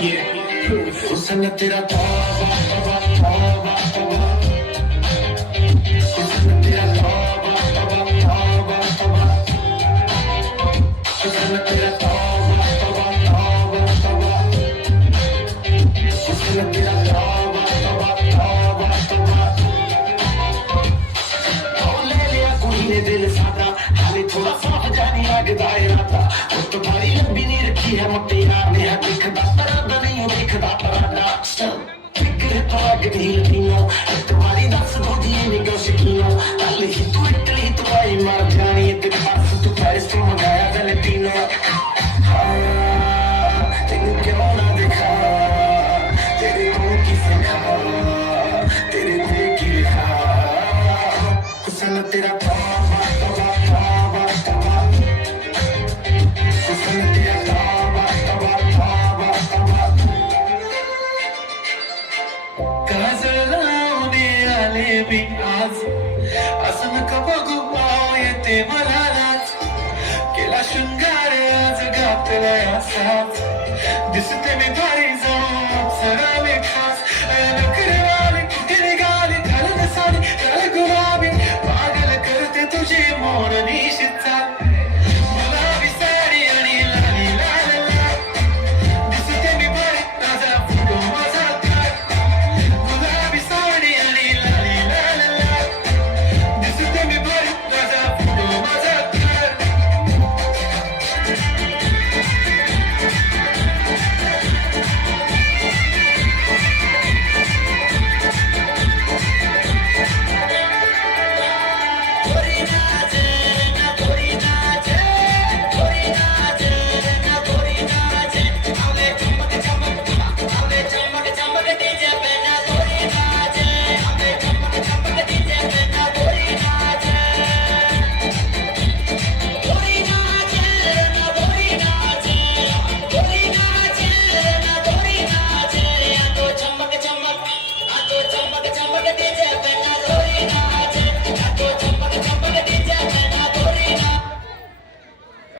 हुस्न तेरा तौबा तौबा तौबा तौबा, हुस्न तेरा तौबा तौबा तौबा तौबा, हुस्न तेरा तौबा तौबा तौबा तौबा, हुस्न तेरा तौबा तौबा तौबा तौबा। ओ ले लिया कुड़ी ने दिल सादा, हाले थोड़ा साफ जानी लगदा इरादा, वो तो भारी लंबी नहीं रखी है मोटी यार ने, दिखदा तरदा नहीं दिखदा तरादा, फिक्र तो लगदी लतीनो, तुम्हारी दस दो जी निगो शकीनो, कल ही तू इटली तो आई मर जानी, तेरे पास तू पेरिस तो मंगाया वैलेंटिनो। तेनू क्यों ना देखा, तेरे मुंह की सिखा, तेरे दिल की लिखा, हुस्न तेरा तौबा तौबा तौबा तौबा, हुस्न तेरा तौबा तौबा तौबा तौबा। काजल लावणे आले मी आज, असं नका बघू येते मला लाज, केला शृंगार आज घातलाय असाच, दिसते मी भारी जाऊन सगळा मी